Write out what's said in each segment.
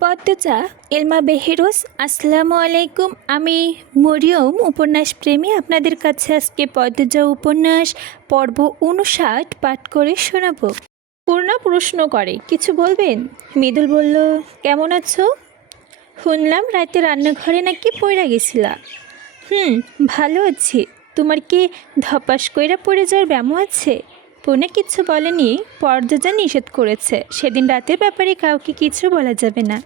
পদ্মজা এলমা বেহেরোস আসসালামু আলাইকুম। আমি মরিয়ম উপন্যাস প্রেমী আপনাদের কাছে আজকে পদ্মজা উপন্যাস পর্ব 59 পাঠ করে শোনাব। পূর্ণা প্রশ্ন করে, কিছু বলবেন? মৃদুল বলল, কেমন আছো? শুনলাম রাতে রান্নাঘরে নাকি পড়ে গেছিলা। ভালো আছি। তোমার কি ধপাস কইরা পড়ে যাওয়ার ব্যামো আছে? পূর্ণা কিচ্ছু বলেনি। পদ্মজা নিষেধ করেছে, সেদিন রাতের ব্যাপারে কাউকে কিছু বলা যাবে না।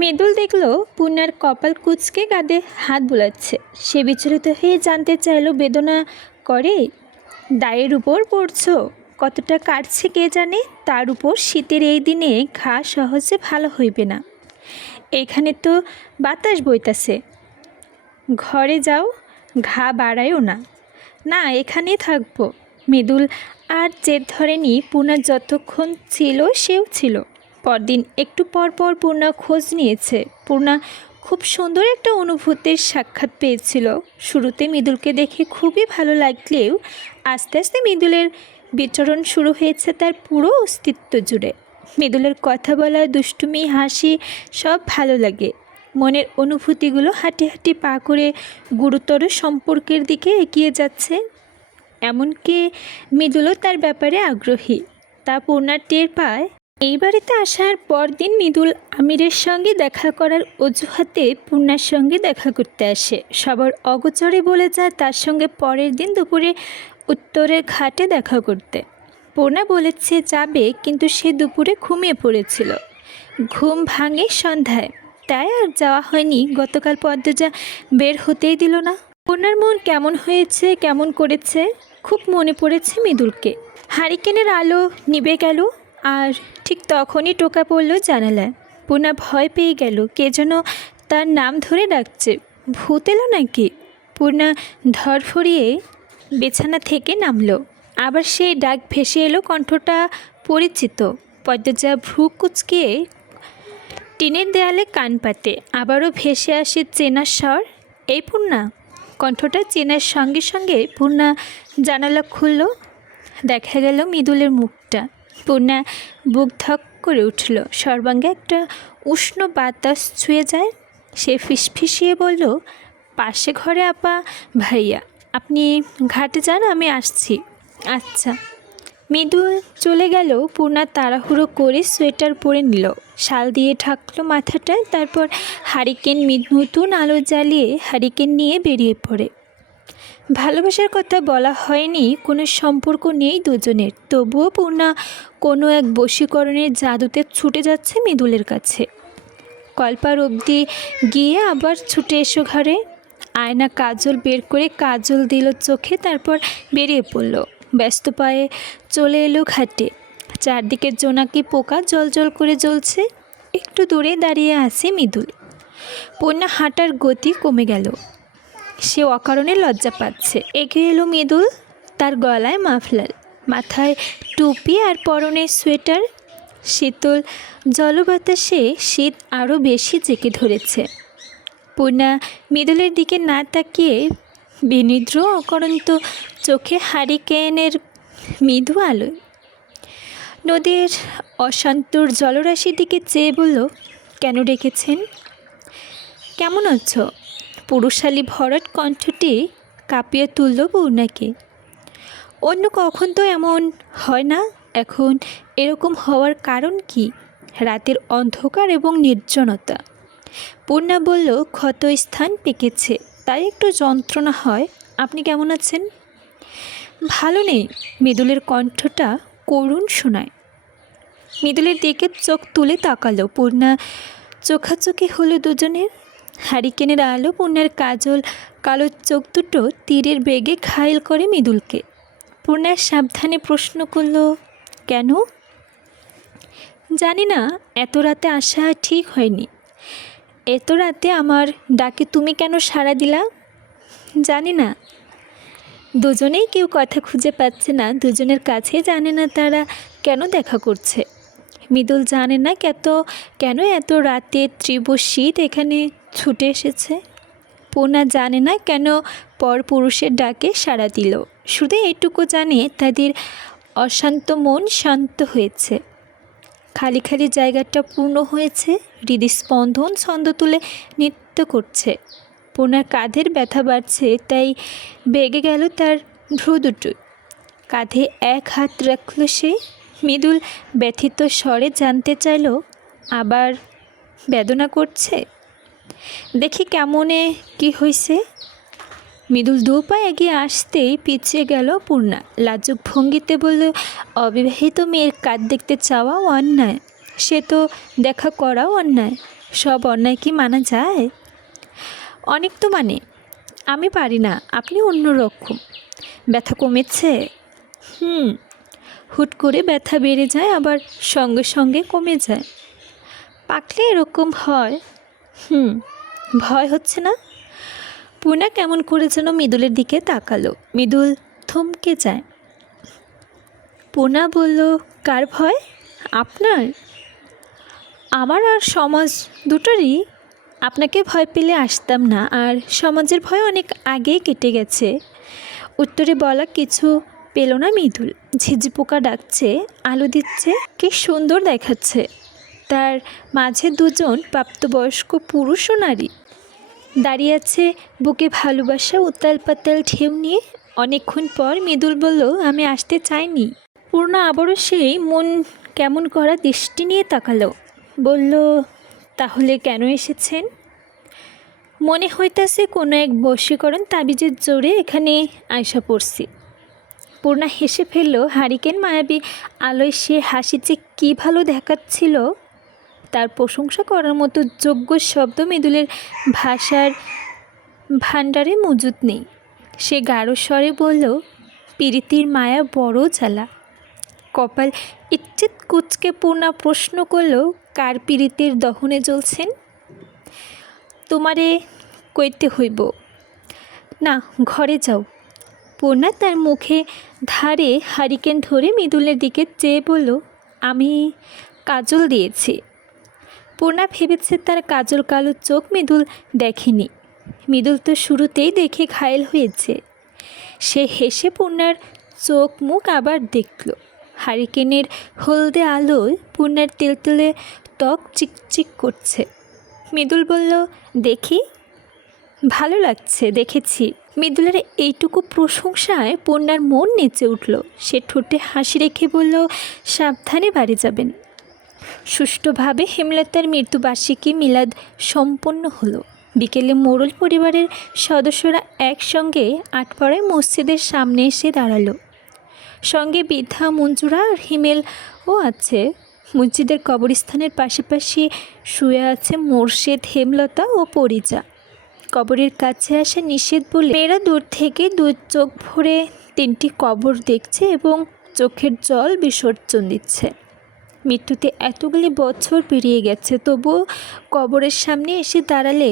মৃদুল দেখল পূর্ণার কপাল কুঁচকে কাঁধে হাত বোলাচ্ছে। সে বিচলিত হয়ে জানতে চাইল, বেদনা করে? দায়ের উপর পড়ছো, কতটা কাটছে কে জানে। তার উপর শীতের এই দিনে ঘা সহজে ভালো হইবে না। এখানে তো বাতাস বইতাছে। ঘরে যাও, ঘা বাড়ায়ও না। না, এখানেই থাকবো। মৃদুল আর জেদ ধরেনি। পূর্ণা যতক্ষণ ছিল সেও ছিল। পরদিন একটু পর পর পূর্ণা খোঁজ নিয়েছে। পূর্ণা খুব সুন্দর একটা অনুভূতির সাক্ষাৎ পেয়েছিল। শুরুতে মৃদুলকে দেখে খুবই ভালো লাগলেও আস্তে আস্তে মৃদুলের বিচরণ শুরু হয়েছে তার পুরো অস্তিত্ব জুড়ে। মৃদুলের কথা বলা, দুষ্টুমি, হাসি সব ভালো লাগে। মনের অনুভূতিগুলো হাঁটি হাঁটি পা করে গুরুতর সম্পর্কের দিকে এগিয়ে যাচ্ছে। এমনকি মৃদুলও তার ব্যাপারে আগ্রহী। তা পূর্ণা টের পায়। এই বাড়িতে আসার পর দিন মৃদুল আমিরের সঙ্গে দেখা করার অজুহাতে পূর্ণার সঙ্গে দেখা করতে আসে। সবার অগোচরে বলে যায় তার সঙ্গে পরের দিন দুপুরে উত্তরের ঘাটে দেখা করতে। পূর্ণা বলেছে যাবে, কিন্তু সে দুপুরে ঘুমিয়ে পড়েছিল। ঘুম ভাঙে সন্ধ্যায়, তাই আর যাওয়া হয়নি। গতকাল পদ্মজা বের হতেই দিল না। পূর্ণার মন কেমন হয়েছে, কেমন করেছে। খুব মনে পড়েছে মৃদুলকে। হারিকেনের আলো নিভে গেল, আর ঠিক তখনই টোকা পড়ল জানালায়। পূর্ণা ভয় পেয়ে গেল। কে যেন তার নাম ধরে ডাকছে। ভূত এলো নাকি? পূর্ণা ধরফরিয়ে বিছানা থেকে নামল। আবার সেই ডাক ভেসে এলো, কণ্ঠটা পরিচিত। পদ্মজা ভ্রু কুঁচকিয়ে টিনের দেয়ালে কান পাতে। আবারও ভেসে আসে চেনার স্বর। এই পূর্ণা। কণ্ঠটা চেনার সঙ্গে সঙ্গে পূর্ণা জানালা খুলল। দেখা গেল মৃদুলের মুখটা। পূর্ণা বুক ধক করে উঠল। সর্বাঙ্গে একটা উষ্ণ বাতাস ছুঁয়ে যায়। সে ফিসফিসিয়ে বলল, পাশে ঘরে আপা ভাইয়া, আপনি ঘাটে যান, আমি আসছি। আচ্ছা। মৃদুল চলে গেল। পূর্ণা তাড়াহুড়ো করে সোয়েটার পরে নিল, শাল দিয়ে ঢাকলো মাথাটা। তারপর হারিকেন নতুন আলো জ্বালিয়ে হারিকেন নিয়ে বেরিয়ে পড়ে। ভালোবাসার কথা বলা হয়নি, কোনো সম্পর্ক নেই দুজনের। তবুও পূর্ণা কোনো এক বশীকরণের জাদুতে ছুটে যাচ্ছে মৃদুলের কাছে। কল্পার অবধি গিয়ে আবার ছুটে এসো ঘরে। আয়না কাজল বের করে কাজল দিল চোখে, তারপর বেরিয়ে পড়ল। ব্যস্ত পায়ে চলে এলো ঘাটে। চারদিকে জোনাকি পোকা জল করে জ্বলছে। একটু দূরে দাঁড়িয়ে আছে মৃদুল। পূর্ণা হাঁটার গতি কমে গেল। সে অকারণে লজ্জা পাচ্ছে। এগিয়ে এলো মৃদুল। তার গলায় মাফলার, মাথায় টুপি আর পরনে সোয়েটার। শীতল জলবাতাসে শীত আরও বেশি জেঁকে ধরেছে। পূর্ণা মৃদুলের দিকে না তাকিয়ে বিনিদ্র অকরন্ত চোখে হারিকেনের মৃদু আলোয় নদীর অশান্তর জলরাশির দিকে চেয়ে বলল, কেন ডেকেছেন? কেমন আছো? পুরুষালী ভরাট কণ্ঠটি কাঁপিয়ে তুলল পূর্ণাকে। অন্য কখন তো এমন হয় না। এখন এরকম হওয়ার কারণ কি? রাতের অন্ধকার এবং নির্জনতা। পূর্ণা বলল, ক্ষত স্থান পেকেছে, তাই একটু যন্ত্রণা হয়। আপনি কেমন আছেন? ভালো নেই। মৃদুলের কণ্ঠটা করুণ শোনায়। মৃদুলের দিকে চোখ তুলে তাকালো। পূর্ণা চোখাচোখি হলো দুজনের। হারিকেনের আলো পূর্ণার কাজল কালো চোখ দুটো তীরের বেগে ঘায়েল করে মৃদুলকে। পূর্ণা সাবধানে প্রশ্ন করল, কেন? জানি না, এত রাতে আসা ঠিক হয়নি। এত রাতে আমার ডাকে তুমি কেন সাড়া দিলা? জানি না। দুজনেই কেউ কথা খুঁজে পাচ্ছে না। দুজনের কাছে জানে না তারা কেন দেখা করছে। মৃদুল জানে না কেন এত রাতে তীব্র শীত এখানে ছুটে এসেছে। পূর্ণা জানে না কেন পর পুরুষের ডাকে সাড়া দিল। শুধু এইটুকু জানে তাদের অশান্ত মন শান্ত হয়েছে। খালি খালি জায়গাটা পূর্ণ হয়েছে, হৃদস্পন্দন ছন্দ তুলে নৃত্য করছে। পূর্ণার কাঁধের ব্যথা বাড়ছে, তাই বেগে গেল তার ভ্রু দুটো। কাঁধে এক হাত রাখল সে। মৃদুল ব্যথিত স্বরে জানতে চাইল, আবার বেদনা করছে? দেখি কেমনে কি হয়েছে। মৃদুল দু পা এগিয়ে আসতেই পিছিয়ে গেল পূর্ণা। লাজুক ভঙ্গিতে বলল, অবিবাহিত মেয়ের কাজ দেখতে চাওয়াও অন্যায়, সে তো দেখা করাও অন্যায়। সব অন্যায় কি মানা যায়? অনেক তো মানে, আমি পারি না, আপনি অন্যরকম। ব্যথা কমেছে? হুট করে ব্যথা বেড়ে যায়, আবার সঙ্গে সঙ্গে কমে যায়। পাকলে এরকম হয়। ভয় হচ্ছে না? পূর্ণা কেমন করে যেন মৃদুলের দিকে তাকালো। মৃদুল থমকে যায়। পূর্ণা বলল, কার ভয়? আপনার? আমার আর সমাজ দুটোরই। আপনাকে ভয় পেলে আসতাম না, আর সমাজের ভয় অনেক আগেই কেটে গেছে। উত্তরে বলা কিছু পেল না মৃদুল। ঝিঝি পোকা ডাকছে, আলো দিচ্ছে, কি সুন্দর দেখাচ্ছে। তার মাঝে দুজন প্রাপ্তবয়স্ক পুরুষ ও নারী দাঁড়িয়ে আছে, বুকে ভালোবাসা উতাল পাতাল ঢেউ নিয়ে। অনেকক্ষণ পর মৃদুল বলল, আমি আসতে চাইনি। পূর্ণা আবারও সেই মন কেমন করা দৃষ্টি নিয়ে তাকালো। বলল, তাহলে কেন এসেছেন? মনে হইতাছে কোনো এক বশীকরণ তাবিজের জোরে এখানে আয়সা পড়ছি। পূর্ণা হেসে ফেলল। হারিকেন মায়াবী আলোয় সে হাসি যে কী ভালো দেখাচ্ছিল, তার প্রশংসা করার মতো যোগ্য শব্দ মৃদুলের ভাষার ভাণ্ডারে মজুদ নেই। সে গাঢ় স্বরে বলল, প্রীতির মায়া বড় জ্বালা। কপাল ইচ্ছিত কুচকে পূর্ণা প্রশ্ন করল, কার প্রীতির দহনে জ্বলছেন? তোমারে কইতে হইব না, ঘরে যাও। পূর্ণা তার মুখে ধারে হারিকেন ধরে মৃদুলের দিকে চেয়ে বলল, আমি কাজল দিয়েছি। পূর্ণা ভেবেছে তার কাজল কালো চোখ মৃদুল দেখেনি। মৃদুল তো শুরুতেই দেখে ঘায়েল হয়েছে। সে হেসে পূর্ণার চোখ মুখ আবার দেখল। হারিকেনের হলদে আলোয় পূর্ণার তেলতেলে ত্বক চিকচিক করছে। মৃদুল বলল, দেখি। ভালো লাগছে, দেখেছি। মৃদুলের এইটুকু প্রশংসায় পূর্ণার মন নেচে উঠল। সে ঠোঁটে হাসি রেখে বলল, সাবধানে বাড়ি যাবেন। সুষ্ঠুভাবে হেমলতার মৃত্যুবার্ষিকী মিলাদ সম্পন্ন হলো। বিকেলে মোড়ল পরিবারের সদস্যরা একসঙ্গে আটপাড়ায় মসজিদের সামনে এসে দাঁড়ালো। সঙ্গে বৃদ্ধা মঞ্জুরা আর হিমেলও আছে। মসজিদের কবরস্থানের পাশাপাশি শুয়ে আছে মোর্শেদ, হেমলতা ও পরিজা। কবরের কাছে আসা নিষেধ বলে মেয়েরা দূর থেকে দু চোখ ভরে 3টি কবর দেখছে এবং চোখের জল বিসর্জন দিচ্ছে। মৃত্যুতে এতগুলি বছর পেরিয়ে গেছে, তবুও কবরের সামনে এসে দাঁড়ালে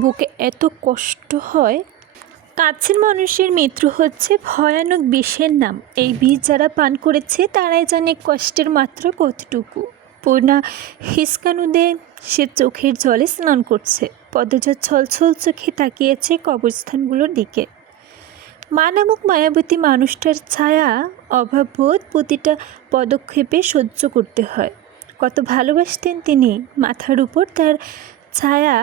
বুকে এত কষ্ট হয়। কাছের মানুষের মৃত্যু হচ্ছে ভয়ানক বিষের নাম। এই বিষ যারা পান করেছে তারাই জানে কষ্টের মাত্রা কতটুকু। পূর্ণা হিসকানুদে সে চোখের জলে স্নান করছে। পদ্মজা ছলছল চোখে তাকিয়েছে কবরস্থানগুলোর দিকে। মা নামক মায়াবতী মানুষটার ছায়া অভাববোধ প্রতিটা পদক্ষেপে সহ্য করতে হয়। কত ভালোবাসতেন তিনি। মাথার উপর তার ছায়া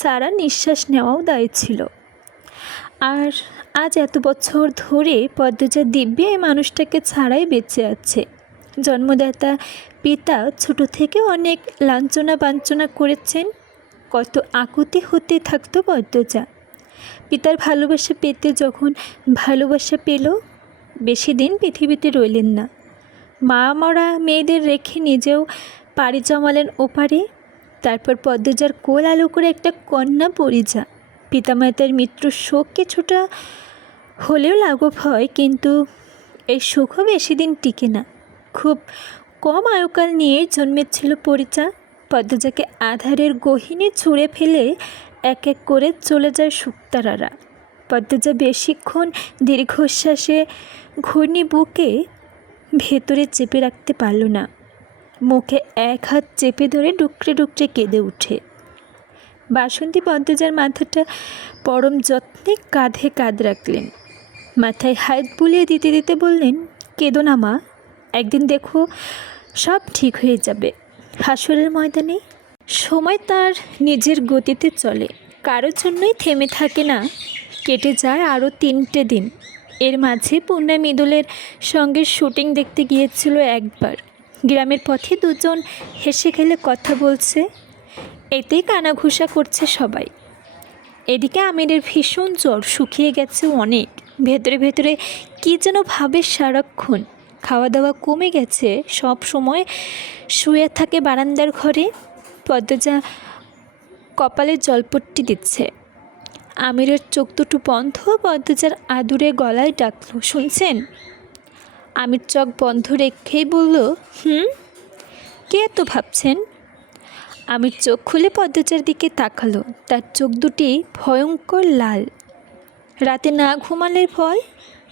সারা নিঃশ্বাস নেওয়াও দায়ী ছিল। আর আজ এত বছর ধরে পদ্মজা দিব্যে এই মানুষটাকে ছাড়াই বেঁচে আছে। জন্মদাতা পিতা ছোট থেকে অনেক লাঞ্ছনা বাঞ্ছনা করেছেন। কত আকুতি হতে থাকতো পদ্মজা। পিতার ভালোবাসা পেতে যখন ভালোবাসা পেল, বেশি দিন পৃথিবীতে রইলেন না। মা মরা মেয়েদের রেখে নিজেও পাড়ি জমালেন ওপারে। তারপর পদ্মজার কোল আলো করে একটা কন্যা পরিজা। পিতামাতার মৃত্যুর শোক কিছুটা হলেও লাঘব হয়, কিন্তু এই সুখও বেশি দিন টিকে না। খুব কম আয়ুকাল নিয়ে জন্মেছিল পরিচা। পদ্মজাকে আধারের গহীনে ছুঁড়ে ফেলে এক এক করে চলে যায় শুকতারারা। পদ্মজা বেশিক্ষণ দীর্ঘশ্বাসে ঘূর্ণি বুকে ভেতরে চেপে রাখতে পারল না। মুখে এক হাত চেপে ধরে ডুকরে ডুকরে কেঁদে উঠে। বাসন্তী পদ্মজার মাথাটা পরম যত্নে কাঁধে কাঁধ রাখলেন। মাথায় হাত বুলিয়ে দিতে দিতে বললেন, কেঁদো না মা, একদিন দেখো সব ঠিক হয়ে যাবে। হাসরের ময়দানে সময় তার নিজের গতিতে চলে, কারোর জন্যই থেমে থাকে না। কেটে যায় আরও 3টে দিন। এর মাঝে পূর্ণা মৃদুলের সঙ্গে শুটিং দেখতে গিয়েছিল একবার। গ্রামের পথে দুজন হেসে খেলে কথা বলছে, এতেই কানাঘুষা করছে সবাই। এদিকে আমিরের ভীষণ জ্বর, শুকিয়ে গেছে অনেক। ভেতরে ভেতরে কী যেন ভাবে সারাক্ষণ। খাওয়া দাওয়া কমে গেছে, সব সময় শুয়ে থাকে বারান্দার ঘরে। পদ্মজা কপালে জলপট্টি দিচ্ছে। আমিরের চোখ দুটো বন্ধ। পদ্মজার আদুরে গলায় ডাকলো, শুনছেন? আমির চোখ বন্ধ রেখেই বলল, কে এত ভাবছেন? আমির চোখ খুলে পদ্মজার দিকে তাকালো। তার চোখ দুটি ভয়ঙ্কর লাল। রাতে না ঘুমালে ভয়।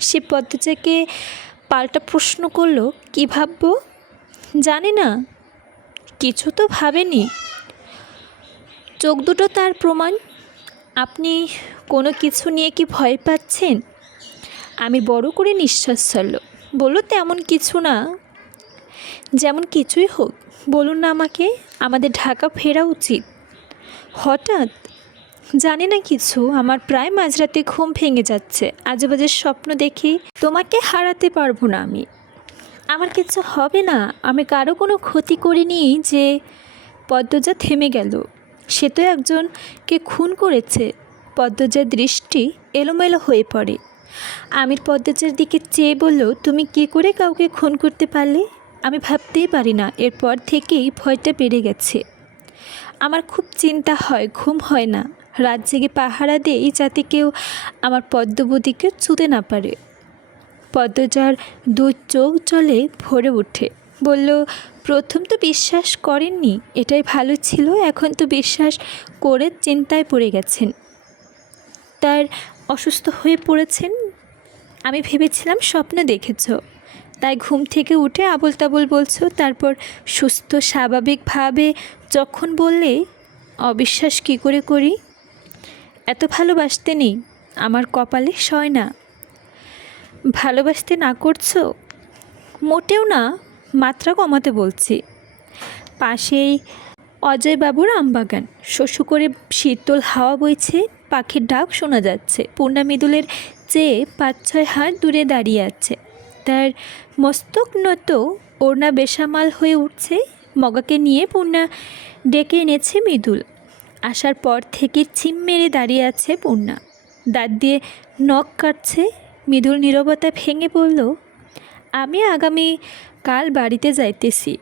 সে পদ্মজাকে পাল্টা প্রশ্ন করলো, কী ভাববো? জানি না, কিছু তো ভাবেনি। চোখ দুটো তার প্রমাণ। আপনি কোনো কিছু নিয়ে কি ভয় পাচ্ছেন? আমি বড় করে নিঃশ্বাস ছাড়ল, বলল, তেমন কিছু না। যেমন কিছুই হোক, বলুন না আমাকে। আমাদের ঢাকা ফেরা উচিত। হঠাৎ? জানি না কিছু, আমার প্রায় মাঝরাতে ঘুম ভেঙে যাচ্ছে। আজেবাজে স্বপ্ন দেখি। তোমাকে হারাতে পারবো না আমি। আমার কিছু হবে না, আমি কারো কোনো ক্ষতি করিনি। যে পদ্মজা থেমে গেল। সে তো একজনকে খুন করেছে। পদ্মজার দৃষ্টি এলোমেলো হয়ে পড়ে। আমির পদ্মজার দিকে চেয়ে বলল, তুমি কি করে কাউকে খুন করতে পারলে? আমি ভাবতেই পারি না। এরপর থেকেই ভয়টা বেড়ে গেছে। আমার খুব চিন্তা হয়, ঘুম হয় না। রাত জেগে পাহারা দেই যাতে কেউ আমার পদ্মবতীকে ছুঁতে না পারে। পদ্মজার দু চোখ জলে ভরে ওঠে। বলল, প্রথম তো বিশ্বাস করেননি, এটাই ভালো ছিল। এখন তো বিশ্বাস করে চিন্তায় পড়ে গেছেন। তার অসুস্থ হয়ে পড়েছেন। আমি ভেবেছিলাম স্বপ্ন দেখেছ, তাই ঘুম থেকে উঠে আবোল তাবোল বলছো। তারপর সুস্থ স্বাভাবিকভাবে যখন বললে, অবিশ্বাস কী করে করি? এত ভালোবাসতে নেই, আমার কপালে সয় না। ভালোবাসতে না করছো? মোটেও না, মাত্রা কমাতে বলছি। পাশেই অজয়বাবুর আমবাগান। শোষু করে শীতল হাওয়া বইছে, পাখির ডাক শোনা যাচ্ছে। পূর্ণা মৃদুলের চেয়ে 5-6 হাত দূরে দাঁড়িয়ে আছে। তার মস্তক নত, ওড়না বেসামাল হয়ে উঠছে। মগাকে নিয়ে পূর্ণা ডেকে এনেছে মৃদুল। আসার পর থেকে ছিম মেরে দাঁড়িয়ে আছে পূর্ণা, দাঁত দিয়ে নখ কাটছে। মৃদুল নীরবতা ভেঙে বলল, আমি কাল বাড়িতে যাইতেছি।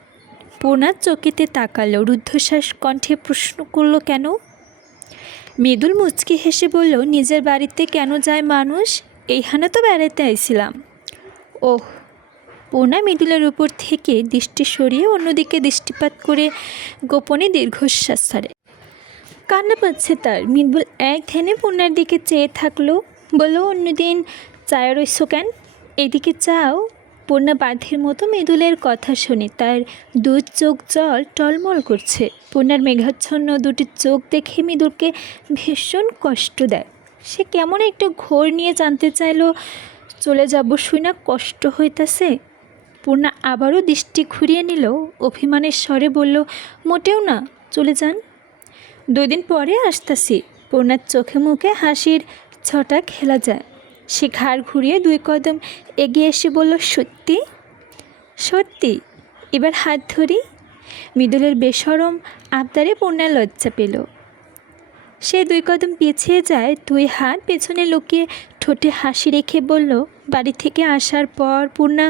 পূর্ণার চকিতে তাকালো, রুদ্ধশ্বাস কণ্ঠে প্রশ্ন করল, কেন? মৃদুল মুচকি হেসে বলল, নিজের বাড়িতে কেন যায় মানুষ? এইখানে তো বেড়াতে আইছিলাম। ওহ। পূর্ণা মৃদুলের উপর থেকে দৃষ্টি সরিয়ে অন্যদিকে দৃষ্টিপাত করে গোপনে দীর্ঘশ্বাস ছাড়ে। কান্না পাচ্ছে তার। মৃদুল এক ধ্যানে পূর্ণার দিকে চেয়ে থাকলো। বলল, অন্যদিন চায় রইছ কেন? এদিকে চাও। পূর্ণা বাঁধির মতো মৃদুলের কথা শুনে তার দু চোখ জল টলমল করছে। পূর্ণার মেঘাচ্ছন্ন দুটি চোখ দেখে মৃদুলকে ভীষণ কষ্ট দেয়। সে কেমন একটা ঘোর নিয়ে জানতে চাইল, চলে যাব শুই না কষ্ট হইতাছে। পূর্ণা আবারও দৃষ্টি ঘুরিয়ে নিল, অভিমানের স্বরে বলল, মোটেও না, চলে যান। 2 দিন পরে আসতাছি। পূর্ণার চোখে মুখে হাসির ছটা খেলা যায়। সে ঘাড় ঘুরিয়ে 2 কদম এগিয়ে এসে বলল, সত্যি? সত্যি। এবার হাত ধরি। মৃদুলের বেশরম আবদারে পূর্ণা লজ্জা পেল। সে 2 কদম পিছিয়ে যায়, 2 হাত পেছনে লুকিয়ে ঠোঁটে হাসি রেখে বলল, বাড়ি থেকে আসার পর পূর্ণা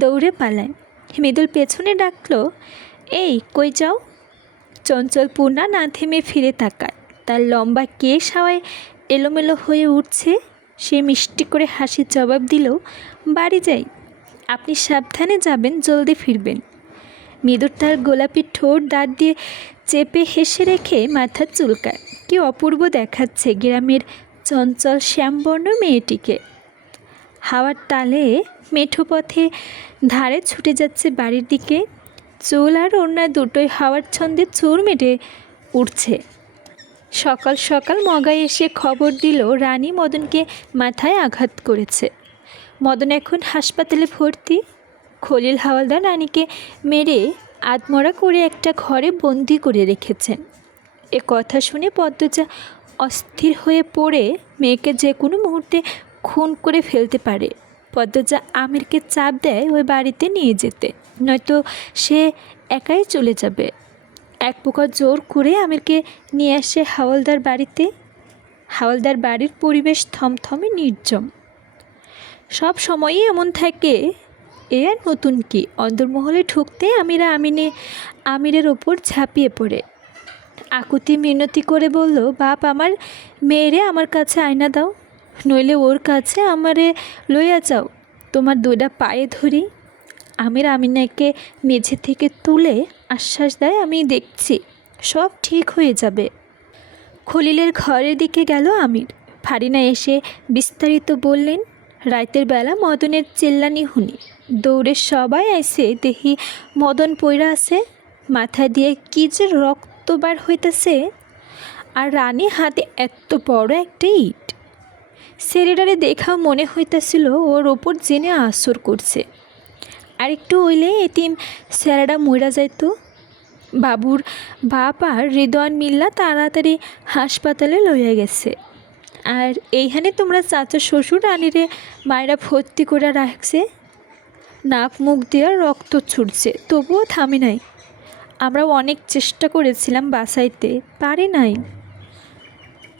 দৌড়ে পালায়। মৃদুল পেছনে ডাকলো, এই কই যাও? চঞ্চল পূর্ণা না থেমে ফিরে তাকায়। তার লম্বা কেশ হাওয়ায় এলোমেলো হয়ে উঠছে। সে মিষ্টি করে হাসির জবাব দিল, বাড়ি যাই। আপনি সাবধানে যাবেন, জলদি ফিরবেন। মৃদুর তার গোলাপি ঠোঁট দাঁত দিয়ে চেপে হেসে রেখে মাথা চুলকায়। কি অপূর্ব দেখাচ্ছে গ্রামের চঞ্চল শ্যামবর্ণ মেয়েটিকে। হাওয়ার তালে মেঠো পথে ধারে ছুটে যাচ্ছে বাড়ির দিকে। চুল আর ওড়না দুটোই হাওয়ার ছন্দে চুর মেটে উঠছে। সকাল সকাল মগায় এসে খবর দিল, রানী মদনকে মাথায় আঘাত করেছে। মদন এখন হাসপাতালে ভর্তি। খলিল হাওলাদার রানীকে মেরে আধমরা করে একটা ঘরে বন্দি করে রেখেছেন। এ কথা শুনে পদ্মজা অস্থির হয়ে পড়ে মেয়েকে যে কোনো মুহূর্তে খুন করে ফেলতে পারে। পদ্মজা আমিরকে চাপ দেয় ওই বাড়িতে নিয়ে যেতে, নয়তো সে একাই চলে যাবে। এক প্রকার জোর করে আমিরকে নিয়ে আসে হাওলদার বাড়িতে। হাওলদার বাড়ির পরিবেশ থমথমে নির্জন, সব সময়ই এমন থাকে। এ আর নতুন কি, অন্দরমহলে ঢুকতে আমিরের ওপর ঝাঁপিয়ে পড়ে আকুতি মিনতি করে বলল, বাপ, আমার মেয়েরে আমার কাছে আয়না দাও, নইলে ওর কাছে আমারে লইয়া যাও, তোমার দুইটা পায়ে ধরি। আমিনাকে মেঝে থেকে তুলে আশ্বাস দেয়, আমি দেখছি, সব ঠিক হয়ে যাবে। খলিলের ঘরের দিকে গেল আমির। ফারিনা এসে বিস্তারিত বললেন। রাতের বেলা মদনের চিল্লানি শুনি দৌড়ে সবাই আইসে, দেখি মদন পইরা আছে, মাথা দিয়ে কি যে রক্ত বার হইতেছে, আর রানী হাতে এত বড় একটা ইট। ছেলেটারে দেখা মনে হইতেছিল ওর ওপর জেনে আসর করছে। আর একটু হইলে এতিম ছেলেটা মইরা যাইত। বাবুর বাপ আর রিদওয়ান মিল্লা তাড়াতাড়ি হাসপাতালে লইয়া গেছে, আর এইখানে তোমরা চাচা শ্বশুর রানীরে মায়েরা ভর্তি করে রাখছে। নাক মুখ দিয়ে রক্ত ছুটছে, তবুও থামে নাই। আমরাও অনেক চেষ্টা করেছিলাম বাঁচাইতে, পারি নাই।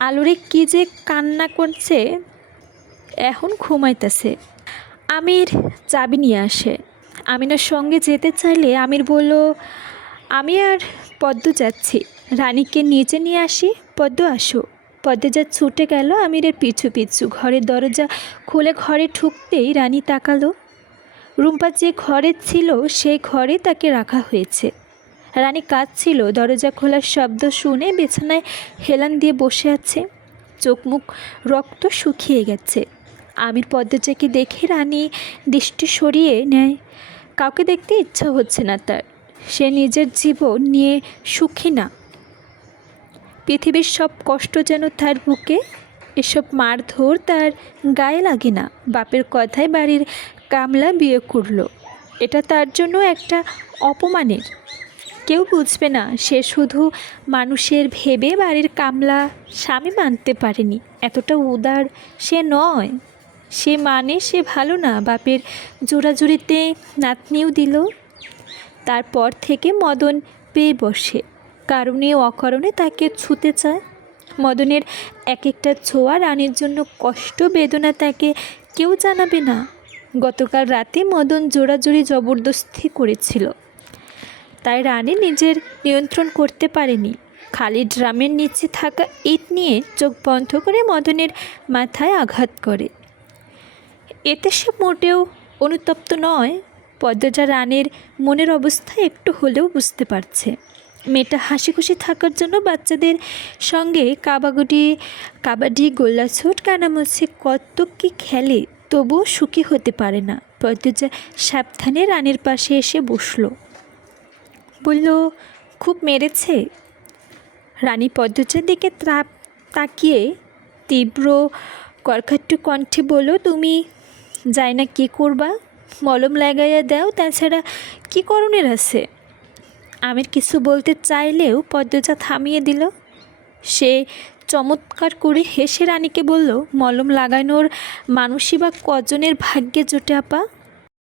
আলুরে কি যে কান্না করছে, এখন ঘুমাইতেছে। আমির চাবি নিয়ে আসে। আমিনার সঙ্গে যেতে চাইলে আমির বলল, আমি আর পদ্ম যাচ্ছি, রানীকে নিচে নিয়ে আসি, পদ্ম আসো। পদ্মজা ছুটে গেল আমিরের পিছু পিছু। ঘরের দরজা খুলে ঘরে ঢুকতেই রানী তাকালো। রুম্পা যে ঘরে ছিল সেই ঘরে তাকে রাখা হয়েছে। রানী কাঁদছিল, দরজা খোলার শব্দ শুনে বিছানায় হেলান দিয়ে বসে আছে, চোখ মুখ রক্ত শুকিয়ে গেছে। আমির পদ্মজাকে দেখে রানী দৃষ্টি সরিয়ে নেয়। কাউকে দেখতে ইচ্ছা হচ্ছে না তার। সে নিজের জীবন নিয়ে সুখী না। পৃথিবীর সব কষ্ট যেন তার বুকে। এসব মারধর তার গায়ে লাগে না। বাপের কথায় বাড়ির কামলা বিয়ে করলো, এটা তার জন্য একটা অপমানের। কেউ বুঝবে না, সে শুধু মানুষের ভেবে বাড়ির কামলা স্বামী মানতে পারেনি। এতটা উদার সে নয়। সে সে ভালো না। বাপের জোড়াজুড়িতে নাতনিও দিল। তারপর থেকে মদন পেয়ে বসে, কারণে অকারণে তাকে ছুতে চায়। মদনের এক একটা ছোঁয়া রানীর জন্য কষ্ট, বেদনা তাকে কেউ জানাবে না। গতকাল রাতে মদন জোড়াজুড়ি জবরদস্তি করেছিল, তাই রানী নিজের নিয়ন্ত্রণ করতে পারেনি। খালি ড্রামের নিচে থাকা ইট নিয়ে চোখ বন্ধ করে মদনের মাথায় আঘাত করে। এতে সে মোটেও অনুতপ্ত নয়। পদ্মজা রানীর মনের অবস্থা একটু হলেও বুঝতে পারছে। মেয়েটা হাসি খুশি থাকার জন্য বাচ্চাদের সঙ্গে কাবাডি, গোল্লাছুট, কানামুচি কত কি খেলে, তবুও সুখী হতে পারে না। পদ্মজা সাবধানে রানীর পাশে এসে বসল, বলল, খুব মেরেছে? রানী পদ্মজার দিকে তাকিয়ে তীব্র কর্কট কণ্ঠে বলল, তুমি যাই না কী করবা, মলম লাগাইয়া দাও, তাছাড়া কী করণের আছে? আমির কিছু বলতে চাইলেও পদ্মজা থামিয়ে দিল। সে চমৎকার করে হেসে রানীকে বলল, মলম লাগানোর মানুষই বা কজনের ভাগ্যে জোটে আপা?